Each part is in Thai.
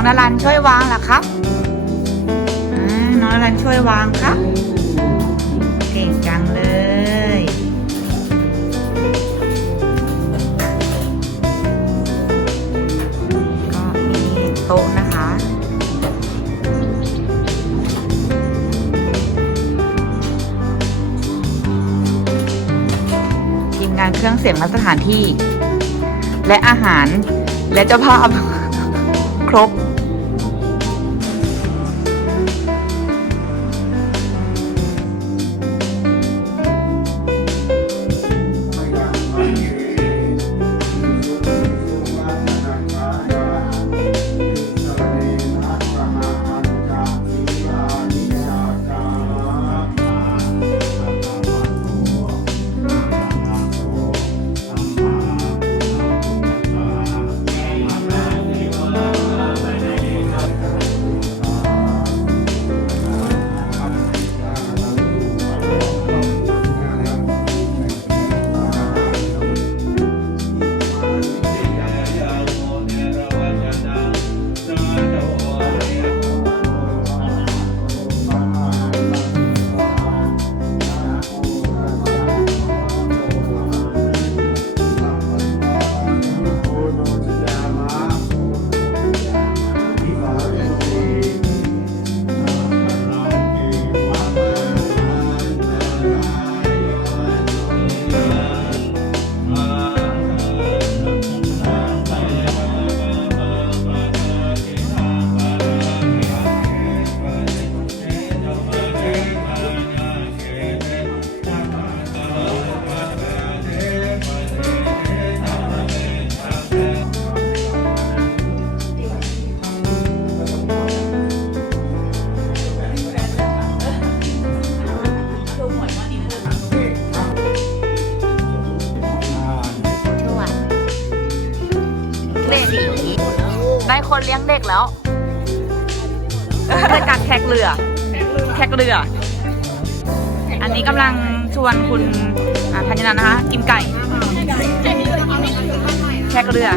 องนารันช่วยวางเหรอครับน้องนารันช่วยวางครับ เก่งจังเลยก็มีโต๊ะนะคะทีมงานเครื่องเสียงและสถานที่ และอาหารและเจ้าภาพครบ เด็กได้คนเลี้ยงเด็กแล้วรายการแขกเรือ แขกเรือ อันนี้กำลังชวนคุณอ่าธัญนันท์นะคะ กินไก่ แขกเรือ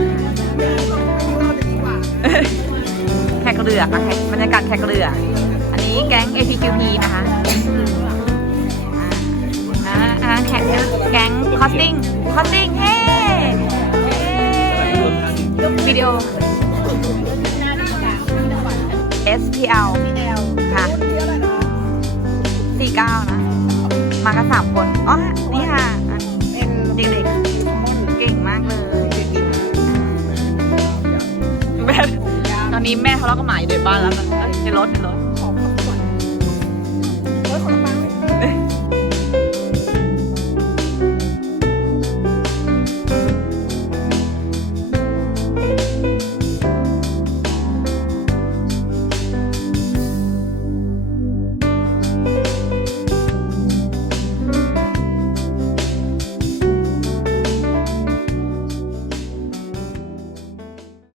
แขกเรือค่ะบรรยากาศแขกเรือ อันนี้แก๊ง APQP นะคะอ่าแขกแก๊งคอสติ้ง คอสติ้ง เฮ้ วิดีโอ SPL ค่ะ49 นะ มากันสามคน อ๋อ นี่ค่ะอ่เด็กๆ เก่งมากเลยแม่ตอนนี้แม่ทะเลาะกับหมาอยู่ในบ้านแล้วนะเอ้ยในรถในรถ